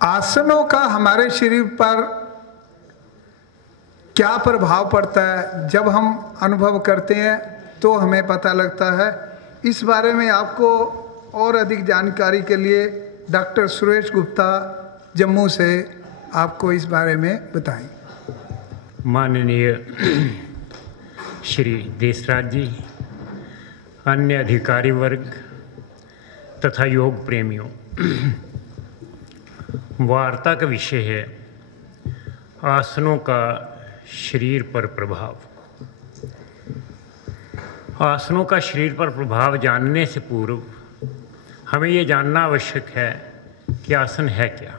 आसनों का हमारे शरीर पर क्या प्रभाव पड़ता है, जब हम अनुभव करते हैं तो हमें पता लगता है। इस बारे में आपको और अधिक जानकारी के लिए डॉक्टर सुरेश गुप्ता जम्मू से आपको इस बारे में बताएं। माननीय श्री देशराज जी, अन्य अधिकारी वर्ग तथा योग प्रेमियों, वार्ता का विषय है आसनों का शरीर पर प्रभाव। आसनों का शरीर पर प्रभाव जानने से पूर्व हमें ये जानना आवश्यक है कि आसन है क्या।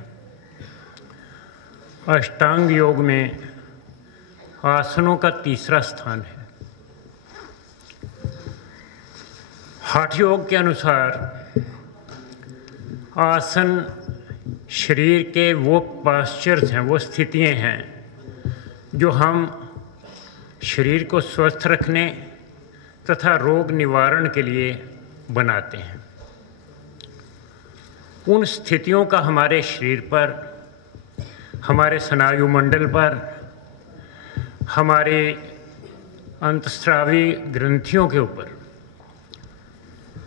अष्टांग योग में आसनों का तीसरा स्थान है। हठ योग के अनुसार आसन शरीर के वो पास्चर्स हैं, वो स्थितियां हैं जो हम शरीर को स्वस्थ रखने तथा रोग निवारण के लिए बनाते हैं। उन स्थितियों का हमारे शरीर पर, हमारे स्नायु मंडल पर, हमारे अंतस्रावी ग्रंथियों के ऊपर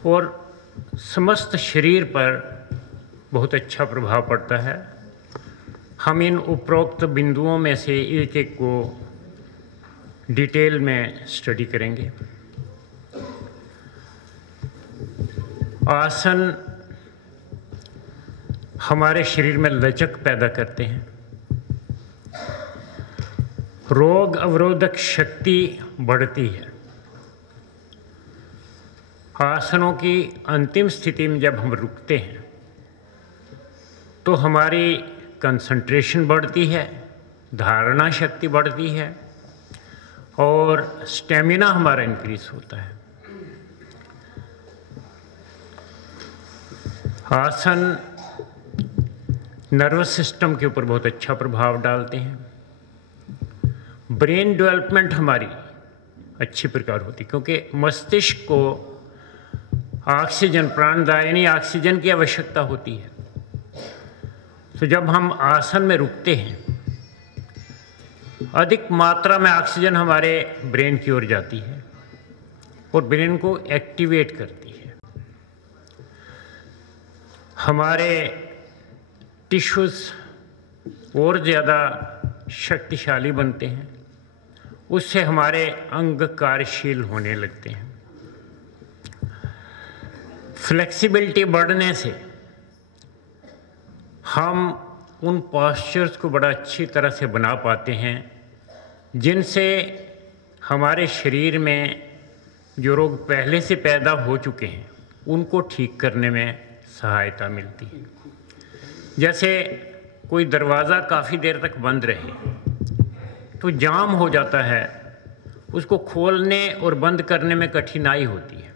और समस्त शरीर पर बहुत अच्छा प्रभाव पड़ता है। हम इन उपरोक्त बिंदुओं में से एक एक को डिटेल में स्टडी करेंगे। आसन हमारे शरीर में लचक पैदा करते हैं, रोग अवरोधक शक्ति बढ़ती है। आसनों की अंतिम स्थिति में जब हम रुकते हैं तो हमारी कंसंट्रेशन बढ़ती है, धारणा शक्ति बढ़ती है और स्टेमिना हमारा इंक्रीज होता है। आसन नर्वस सिस्टम के ऊपर बहुत अच्छा प्रभाव डालते हैं। ब्रेन डेवलपमेंट हमारी अच्छी प्रकार होती, क्योंकि मस्तिष्क को ऑक्सीजन, प्राणदायिनी ऑक्सीजन की आवश्यकता होती है। तो जब हम आसन में रुकते हैं, अधिक मात्रा में ऑक्सीजन हमारे ब्रेन की ओर जाती है और ब्रेन को एक्टिवेट करती है। हमारे टिश्यूज और ज़्यादा शक्तिशाली बनते हैं, उससे हमारे अंग कार्यशील होने लगते हैं। फ्लेक्सिबिलिटी बढ़ने से हम उन पोस्चर्स को बड़ा अच्छी तरह से बना पाते हैं जिनसे हमारे शरीर में जो रोग पहले से पैदा हो चुके हैं उनको ठीक करने में सहायता मिलती है। जैसे कोई दरवाज़ा काफ़ी देर तक बंद रहे तो जाम हो जाता है, उसको खोलने और बंद करने में कठिनाई होती है।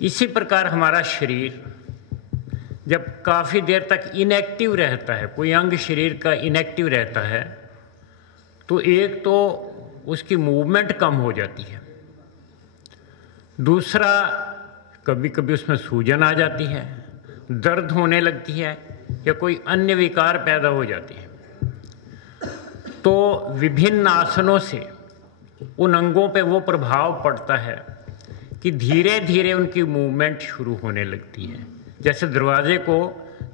इसी प्रकार हमारा शरीर जब काफ़ी देर तक इनएक्टिव रहता है, कोई अंग शरीर का इनएक्टिव रहता है, तो एक तो उसकी मूवमेंट कम हो जाती है, दूसरा कभी कभी उसमें सूजन आ जाती है, दर्द होने लगती है या कोई अन्य विकार पैदा हो जाती है। तो विभिन्न आसनों से उन अंगों पे वो प्रभाव पड़ता है कि धीरे धीरे उनकी मूवमेंट शुरू होने लगती है। जैसे दरवाजे को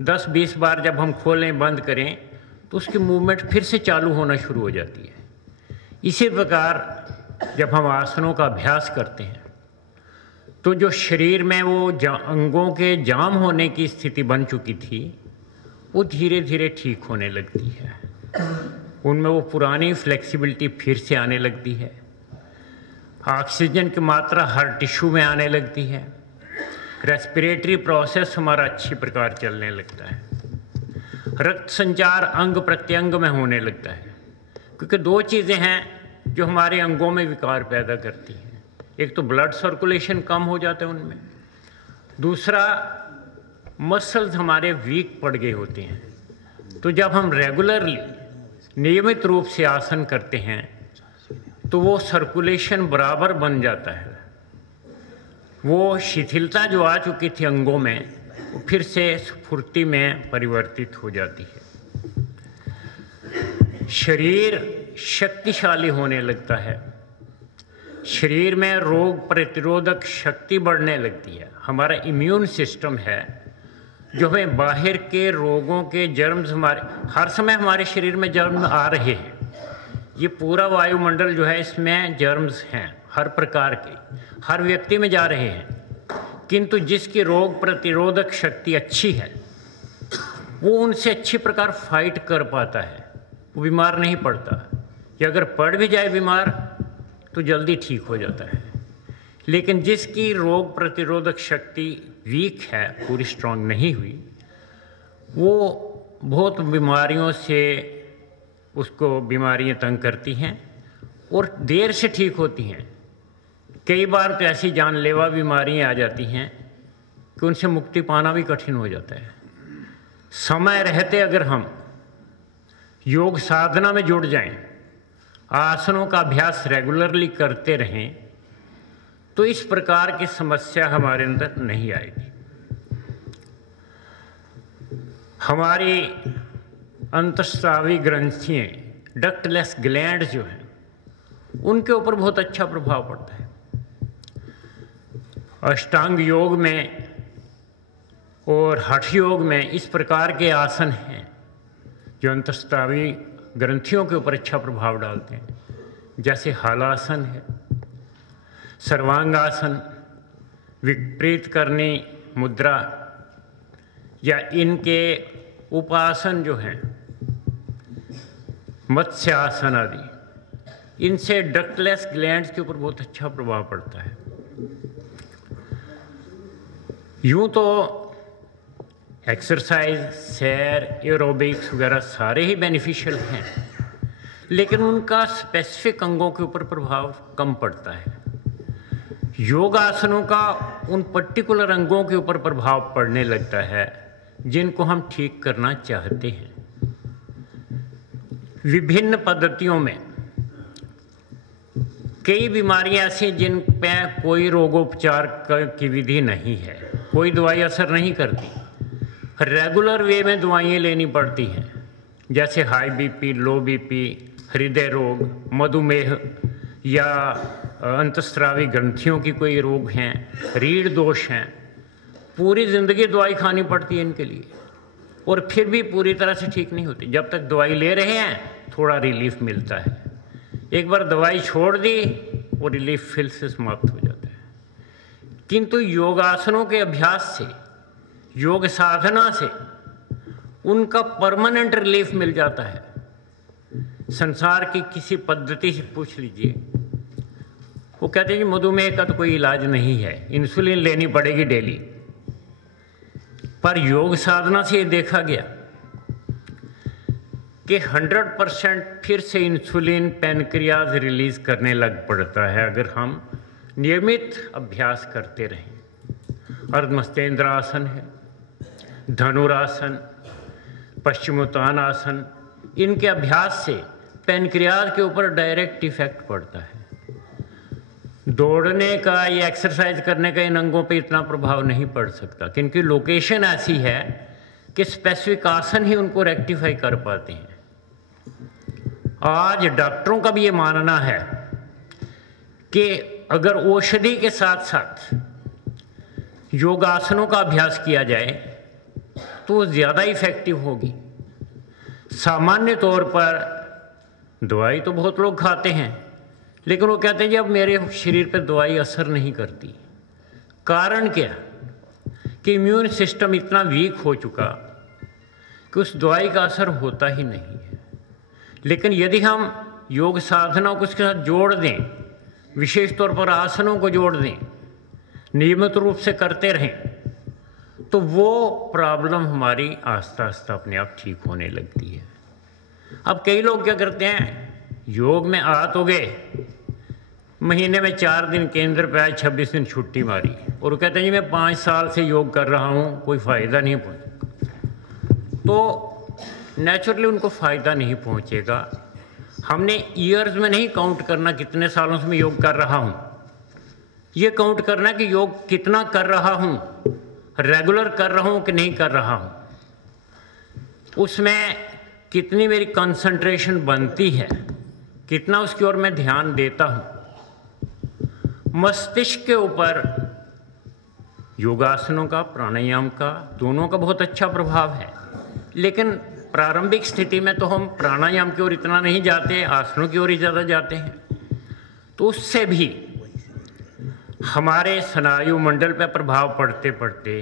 10-20 बार जब हम खोलें बंद करें तो उसकी मूवमेंट फिर से चालू होना शुरू हो जाती है। इसी प्रकार जब हम आसनों का अभ्यास करते हैं तो जो शरीर में वो अंगों के जाम होने की स्थिति बन चुकी थी वो धीरे धीरे ठीक होने लगती है। उनमें वो पुरानी फ्लेक्सिबिलिटी फिर से आने लगती है। ऑक्सीजन की मात्रा हर टिश्यू में आने लगती है। रेस्पिरेटरी प्रोसेस हमारा अच्छी प्रकार चलने लगता है। रक्त संचार अंग प्रत्यंग में होने लगता है, क्योंकि दो चीज़ें हैं जो हमारे अंगों में विकार पैदा करती हैं। एक तो ब्लड सर्कुलेशन कम हो जाता है उनमें, दूसरा मसल्स हमारे वीक पड़ गए होते हैं। तो जब हम रेगुलरली नियमित रूप से आसन करते हैं तो वो सर्कुलेशन बराबर बन जाता है। वो शिथिलता जो आ चुकी थी अंगों में वो फिर से स्फूर्ति में परिवर्तित हो जाती है। शरीर शक्तिशाली होने लगता है, शरीर में रोग प्रतिरोधक शक्ति बढ़ने लगती है। हमारा इम्यून सिस्टम है जो हमें बाहर के रोगों के जर्म्स, हर समय हमारे शरीर में जर्म आ रहे हैं। ये पूरा वायुमंडल जो है इसमें जर्म्स हैं, हर प्रकार के, हर व्यक्ति में जा रहे हैं। किंतु जिसकी रोग प्रतिरोधक शक्ति अच्छी है वो उनसे अच्छी प्रकार फाइट कर पाता है, वो बीमार नहीं पड़ता, या अगर पड़ भी जाए बीमार तो जल्दी ठीक हो जाता है। लेकिन जिसकी रोग प्रतिरोधक शक्ति वीक है, पूरी स्ट्रांग नहीं हुई, वो बहुत बीमारियों से, उसको बीमारियां तंग करती हैं और देर से ठीक होती हैं। कई बार तो ऐसी जानलेवा बीमारियां आ जाती हैं कि उनसे मुक्ति पाना भी कठिन हो जाता है। समय रहते अगर हम योग साधना में जुड़ जाएं, आसनों का अभ्यास रेगुलरली करते रहें, तो इस प्रकार की समस्या हमारे अंदर नहीं आएगी। हमारी अंतस्रावी ग्रंथियाँ, डक्टलेस ग्लैंड जो हैं, उनके ऊपर बहुत अच्छा प्रभाव पड़ता है। अष्टांग योग में और हठ योग में इस प्रकार के आसन हैं जो अंतस्रावी ग्रंथियों के ऊपर अच्छा प्रभाव डालते हैं, जैसे हलासन है, सर्वांगासन, विपरीत करनी मुद्रा, या इनके उपासन जो हैं मत्स्यासन आदि, इनसे डक्टलेस ग्लैंड्स के ऊपर बहुत अच्छा प्रभाव पड़ता है। यूँ तो एक्सरसाइज, सैर, एरोबिक्स वगैरह सारे ही बेनिफिशियल हैं, लेकिन उनका स्पेसिफिक अंगों के ऊपर प्रभाव कम पड़ता है। योग आसनों का उन पर्टिकुलर अंगों के ऊपर प्रभाव पड़ने लगता है जिनको हम ठीक करना चाहते हैं। विभिन्न पद्धतियों में कई बीमारियां ऐसी जिन पर कोई रोगोपचार की विधि नहीं है, कोई दवाई असर नहीं करती, रेगुलर वे में दवाइयाँ लेनी पड़ती हैं, जैसे हाई बीपी, लो बीपी, हृदय रोग, मधुमेह, या अंतस्रावी ग्रंथियों की कोई रोग हैं, रीढ़ दोष हैं। पूरी ज़िंदगी दवाई खानी पड़ती है इनके लिए, और फिर भी पूरी तरह से ठीक नहीं होती। जब तक दवाई ले रहे हैं थोड़ा रिलीफ मिलता है, एक बार दवाई छोड़ दी वो रिलीफ फिर से समाप्त हो जाता है। किंतु योगासनों के अभ्यास से, योग साधना से उनका परमानेंट रिलीफ मिल जाता है। संसार की किसी पद्धति से पूछ लीजिए, वो कहते हैं कि मधुमेह का तो कोई इलाज नहीं है, इंसुलिन लेनी पड़ेगी डेली। पर योग साधना से ये देखा गया कि 100% फिर से इंसुलिन पैनक्रियाज रिलीज करने लग पड़ता है अगर हम नियमित अभ्यास करते रहें। अर्धमस्तेंद्रासन है, धनुरासन, पश्चिमोत्तानासन, इनके अभ्यास से पैनक्रियाज के ऊपर डायरेक्ट इफेक्ट पड़ता है। दौड़ने का या एक्सरसाइज करने का इन अंगों पे इतना प्रभाव नहीं पड़ सकता, क्योंकि लोकेशन ऐसी है कि स्पेसिफिक आसन ही उनको रेक्टिफाई कर पाते हैं। आज डॉक्टरों का भी ये मानना है कि अगर औषधि के साथ साथ योगासनों का अभ्यास किया जाए तो ज़्यादा इफेक्टिव होगी। सामान्य तौर पर दवाई तो बहुत लोग खाते हैं, लेकिन वो कहते हैं कि अब मेरे शरीर पर दवाई असर नहीं करती। कारण क्या? कि इम्यून सिस्टम इतना वीक हो चुका कि उस दवाई का असर होता ही नहीं है। लेकिन यदि हम योग साधना को उसके साथ जोड़ दें, विशेष तौर पर आसनों को जोड़ दें, नियमित रूप से करते रहें, तो वो प्रॉब्लम हमारी आस्ता आस्ता अपने आप ठीक होने लगती है। अब कई लोग क्या करते हैं, योग में आ तो गए, महीने में 4 दिन केंद्र पे आए, 26 दिन छुट्टी मारी, और वो कहते हैं जी मैं 5 साल से योग कर रहा हूँ, कोई फ़ायदा नहीं पहुँचा। तो नेचुरली उनको फ़ायदा नहीं पहुँचेगा। हमने ईयर्स में नहीं काउंट करना कितने सालों से मैं योग कर रहा हूँ, ये काउंट करना कि योग कितना कर रहा हूँ। रेगुलर कर रहा हूँ कि नहीं कर रहा हूँ, उसमें कितनी मेरी कंसंट्रेशन बनती है, कितना उसकी ओर मैं ध्यान देता हूँ। मस्तिष्क के ऊपर योगासनों का, प्राणायाम का, दोनों का बहुत अच्छा प्रभाव है। लेकिन प्रारंभिक स्थिति में तो हम प्राणायाम की ओर इतना नहीं जाते, आसनों की ओर ही ज़्यादा जाते हैं। तो उससे भी हमारे स्नायु मंडल पर प्रभाव पड़ते पड़ते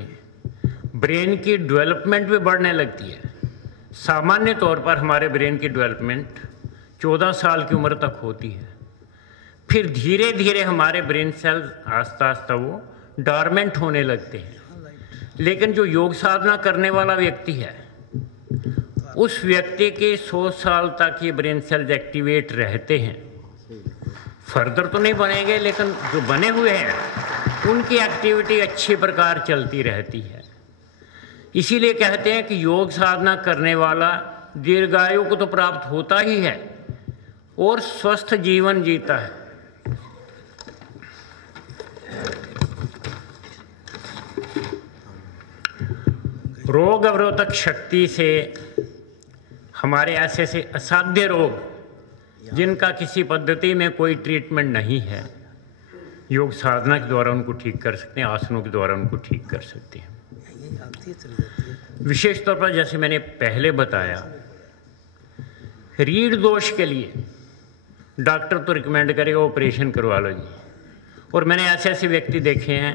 ब्रेन की डेवलपमेंट भी बढ़ने लगती है। सामान्य तौर पर हमारे ब्रेन की डेवलपमेंट 14 साल की उम्र तक होती है। फिर धीरे धीरे हमारे ब्रेन सेल्स आस्ता आस्ता वो डॉर्मेंट होने लगते हैं। लेकिन जो योग साधना करने वाला व्यक्ति है, उस व्यक्ति के 100 साल तक ये ब्रेन सेल्स एक्टिवेट रहते हैं। फर्दर तो नहीं बनेंगे, लेकिन जो बने हुए हैं उनकी एक्टिविटी अच्छी प्रकार चलती रहती है। इसीलिए कहते हैं कि योग साधना करने वाला दीर्घायु को तो प्राप्त होता ही है और स्वस्थ जीवन जीता है। रोग अवरोधक शक्ति से हमारे ऐसे से असाध्य रोग जिनका किसी पद्धति में कोई ट्रीटमेंट नहीं है, योग साधना के द्वारा उनको ठीक कर सकते हैं, आसनों के द्वारा उनको ठीक कर सकते हैं। विशेष तौर पर जैसे मैंने पहले बताया, रीढ़ दोष के लिए डॉक्टर तो रिकमेंड करेगा ऑपरेशन करवा लो जी। और मैंने ऐसे ऐसे व्यक्ति देखे हैं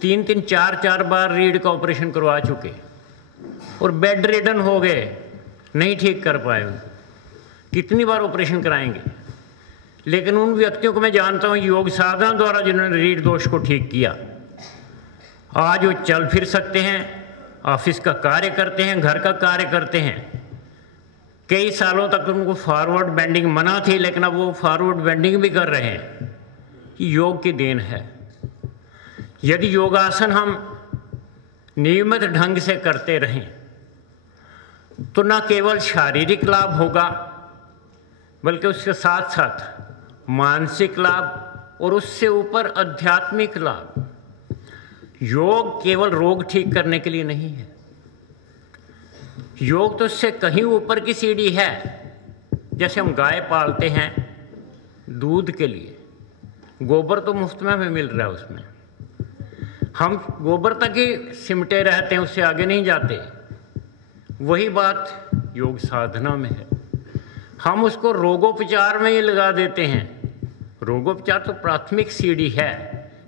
3-3, 4-4 बार रीढ़ का ऑपरेशन करवा चुके और बेड रिडन हो गए, नहीं ठीक कर पाए उनको। कितनी बार ऑपरेशन कराएंगे? लेकिन उन व्यक्तियों को मैं जानता हूँ योग साधना द्वारा जिन्होंने रीढ़ दोष को ठीक किया, आज वो चल फिर सकते हैं, ऑफिस का कार्य करते हैं, घर का कार्य करते हैं। कई सालों तक उनको फॉरवर्ड बेंडिंग मना थी, लेकिन अब वो फॉरवर्ड बेंडिंग भी कर रहे हैं। योग की देन है। यदि योगासन हम नियमित ढंग से करते रहें तो न केवल शारीरिक लाभ होगा, बल्कि उसके साथ साथ मानसिक लाभ और उससे ऊपर आध्यात्मिक लाभ। योग केवल रोग ठीक करने के लिए नहीं है, योग तो उससे कहीं ऊपर की सीढ़ी है। जैसे हम गाय पालते हैं दूध के लिए, गोबर तो मुफ्त में हमें मिल रहा है, उसमें हम गोबर तक ही सिमटे रहते हैं, उससे आगे नहीं जाते। वही बात योग साधना में है, हम उसको रोगोपचार में ही लगा देते हैं। रोगोपचार तो प्राथमिक सीढ़ी है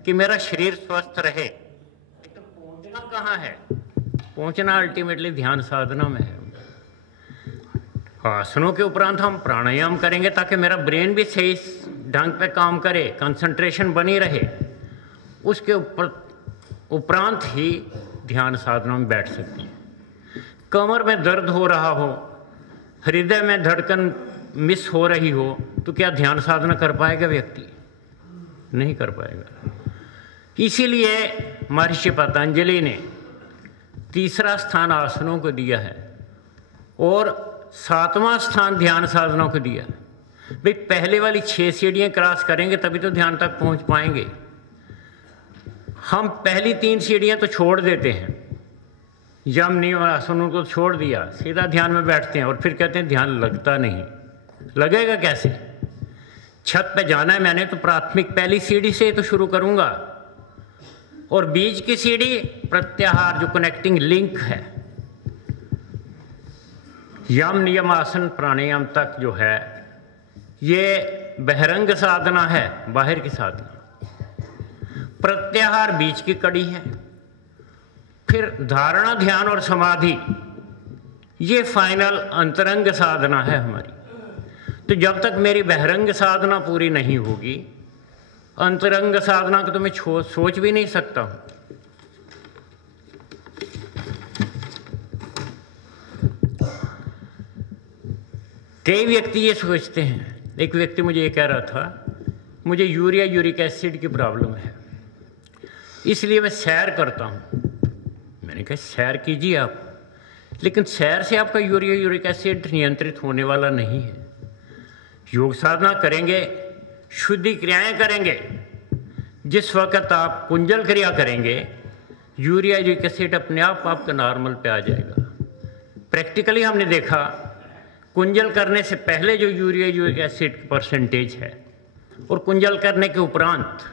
कि मेरा शरीर स्वस्थ रहे। तो पहुंचना कहाँ है? पहुंचना अल्टीमेटली ध्यान साधना में है। आसनों के उपरांत हम प्राणायाम करेंगे ताकि मेरा ब्रेन भी सही ढंग पे काम करे, कंसंट्रेशन बनी रहे। उसके उपरांत ही ध्यान साधना में बैठ सकते हैं। कमर में दर्द हो रहा हो, हृदय में धड़कन मिस हो रही हो, तो क्या ध्यान साधना कर पाएगा व्यक्ति? नहीं कर पाएगा। इसीलिए महर्षि पतंजलि ने तीसरा स्थान आसनों को दिया है और 7वां स्थान ध्यान साधना को दिया। भाई पहले वाली 6 सीढ़ियाँ क्रॉस करेंगे तभी तो ध्यान तक पहुँच पाएंगे। हम पहली 3 सीढ़ियाँ तो छोड़ देते हैं, यम नियम आसनों को छोड़ दिया, सीधा ध्यान में बैठते हैं और फिर कहते हैं ध्यान लगता नहीं। लगेगा कैसे? छत पे जाना है मैंने तो प्राथमिक पहली सीढ़ी से तो शुरू करूँगा, और बीच की सीढ़ी प्रत्याहार जो कनेक्टिंग लिंक है, यम नियम आसन प्राणायाम तक जो है ये बहिरंग साधना है, बाहर की साधना। प्रत्याहार बीच की कड़ी है, फिर धारणा, ध्यान और समाधि ये फाइनल अंतरंग साधना है हमारी। तो जब तक मेरी बहिरंग साधना पूरी नहीं होगी, अंतरंग साधना को तो मैं सोच भी नहीं सकता हूं। कई व्यक्ति ये सोचते हैं, एक व्यक्ति मुझे ये कह रहा था मुझे यूरिक एसिड की प्रॉब्लम है, इसलिए मैं सैर करता हूं। मैंने कहा सैर कीजिए आप, लेकिन सैर से आपका यूरिक एसिड नियंत्रित होने वाला नहीं है। योग साधना करेंगे, शुद्धि क्रियाएं करेंगे। जिस वक्त आप कुंजल क्रिया करेंगे, यूरिक एसिड अपने आप आपका नॉर्मल पे आ जाएगा। प्रैक्टिकली हमने देखा कुंजल करने से पहले जो यूरिक एसिड परसेंटेज है और कुंजल करने के उपरांत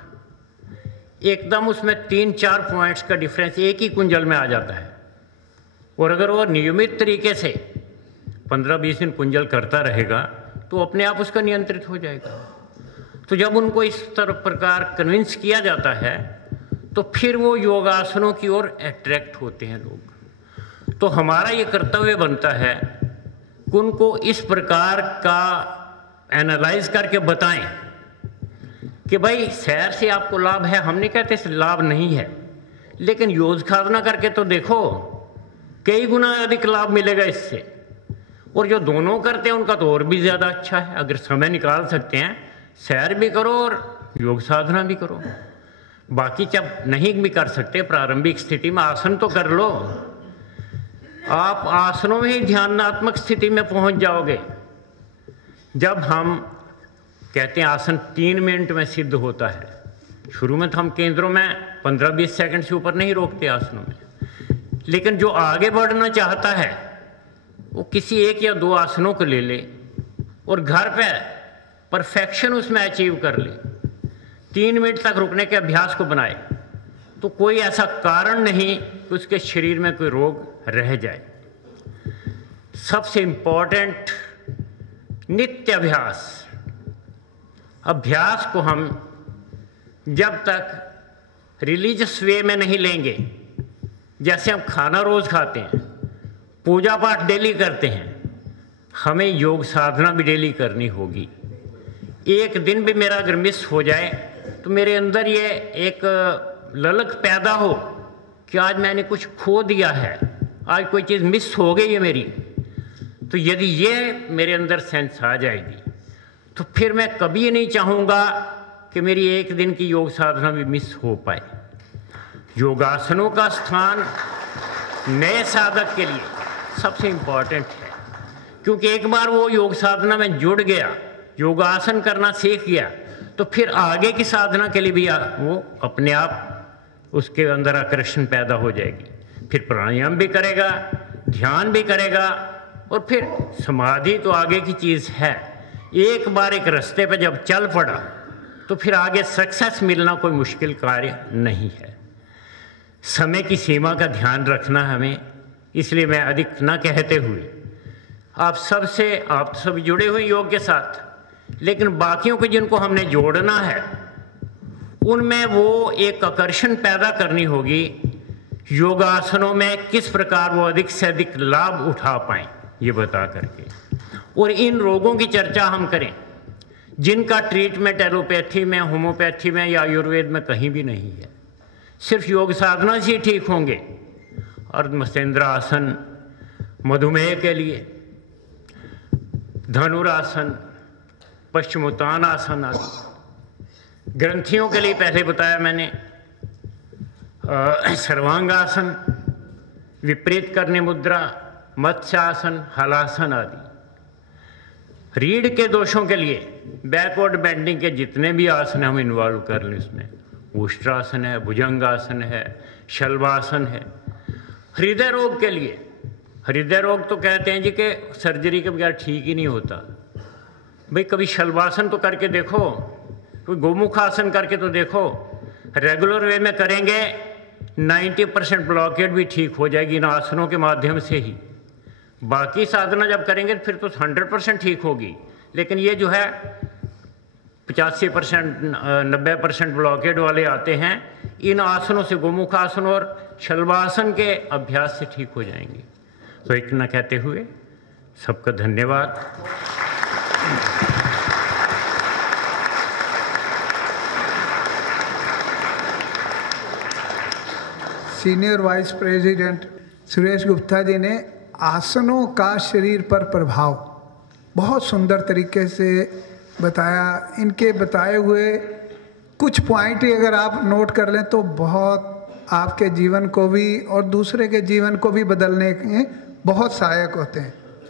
एकदम उसमें 3-4 पॉइंट्स का डिफरेंस एक ही कुंजल में आ जाता है। और अगर वो नियमित तरीके से 15-20 दिन कुंजल करता रहेगा तो अपने आप उसका नियंत्रित हो जाएगा। तो जब उनको इस तरह प्रकार कन्विंस किया जाता है तो फिर वो योगासनों की ओर अट्रैक्ट होते हैं लोग। तो हमारा ये कर्तव्य बनता है कि उनको इस प्रकार का एनालाइज करके बताएं कि भाई सैर से आपको लाभ है, हम नहीं कहते से लाभ नहीं है, लेकिन योग साधना करके तो देखो कई गुना अधिक लाभ मिलेगा इससे। और जो दोनों करते हैं उनका तो और भी ज़्यादा अच्छा है। अगर समय निकाल सकते हैं सैर भी करो और योग साधना भी करो। बाकी जब नहीं भी कर सकते प्रारंभिक स्थिति में आसन तो कर लो। आप आसनों में ही ध्यानात्मक स्थिति में पहुंच जाओगे। जब हम कहते हैं आसन 3 मिनट में सिद्ध होता है, शुरू में तो हम केंद्रों में 15-20 सेकंड से ऊपर नहीं रोकते आसनों में, लेकिन जो आगे बढ़ना चाहता है वो किसी 1 या 2 आसनों को ले ले और घर पे परफेक्शन उसमें अचीव कर ले, 3 मिनट तक रुकने के अभ्यास को बनाए, तो कोई ऐसा कारण नहीं कि उसके शरीर में कोई रोग रह जाए। सबसे इम्पोर्टेंट नित्य अभ्यास को हम जब तक रिलीजियस वे में नहीं लेंगे, जैसे हम खाना रोज खाते हैं, पूजा पाठ डेली करते हैं, हमें योग साधना भी डेली करनी होगी। एक दिन भी मेरा अगर मिस हो जाए तो मेरे अंदर ये एक ललक पैदा हो कि आज मैंने कुछ खो दिया है, आज कोई चीज़ मिस हो गई है मेरी, तो यदि ये मेरे अंदर सेंस आ जाएगी तो फिर मैं कभी नहीं चाहूँगा कि मेरी एक दिन की योग साधना भी मिस हो पाए। योगासनों का स्थान नए साधक के लिए सबसे इम्पॉर्टेंट है, क्योंकि एक बार वो योग साधना में जुड़ गया, योगासन करना सीख गया, तो फिर आगे की साधना के लिए भी वो अपने आप उसके अंदर आकर्षण पैदा हो जाएगी। फिर प्राणायाम भी करेगा, ध्यान भी करेगा, और फिर समाधि तो आगे की चीज़ है। एक बार एक रास्ते पे जब चल पड़ा तो फिर आगे सक्सेस मिलना कोई मुश्किल कार्य नहीं है। समय की सीमा का ध्यान रखना हमें, इसलिए मैं अधिक न कहते हुए आप सब जुड़े हुए योग के साथ, लेकिन बाकियों को जिनको हमने जोड़ना है उनमें वो एक आकर्षण पैदा करनी होगी, योगासनों में किस प्रकार वो अधिक से अधिक लाभ उठा पाएं ये बता करके। और इन रोगों की चर्चा हम करें जिनका ट्रीटमेंट एलोपैथी में, होम्योपैथी में या आयुर्वेद में कहीं भी नहीं है, सिर्फ योग साधना से ही ठीक होंगे। और मत्स्येंद्रासन मधुमेह के लिए, धनुरासन, पश्चिमोत्तानासन आदि, ग्रंथियों के लिए पहले बताया मैंने सर्वांगासन, विपरीत करने मुद्रा, मत्स्यासन, हलासन आदि। रीढ़ के दोषों के लिए बैकवर्ड बेंडिंग के जितने भी आसन हम इन्वॉल्व कर लें उसमें, उष्ट्रासन है, भुजंगासन है, शल्वासन है। हृदय रोग के लिए, हृदय रोग तो कहते हैं जी कि सर्जरी के बगैर ठीक ही नहीं होता। भाई कभी शल्वासन तो करके देखो, कोई गोमुखासन करके तो देखो, रेगुलर वे में करेंगे 90% ब्लॉकेट भी ठीक हो जाएगी इन आसनों के माध्यम से ही। बाकी साधना जब करेंगे फिर तो 100% ठीक होगी, लेकिन ये जो है 85% 90% ब्लॉकेट वाले आते हैं, इन आसनों से, गोमुखासन और शल्वासन के अभ्यास से ठीक हो जाएंगे। तो इतना कहते हुए सबका धन्यवाद। Senior vice president Suresh Gupta ji ने आसनों का शरीर पर प्रभाव बहुत सुंदर तरीके से बताया। इनके बताए हुए कुछ पॉइंट ही अगर आप नोट कर लें तो बहुत आपके जीवन को भी और दूसरे के जीवन को भी बदलने में बहुत सहायक होते हैं।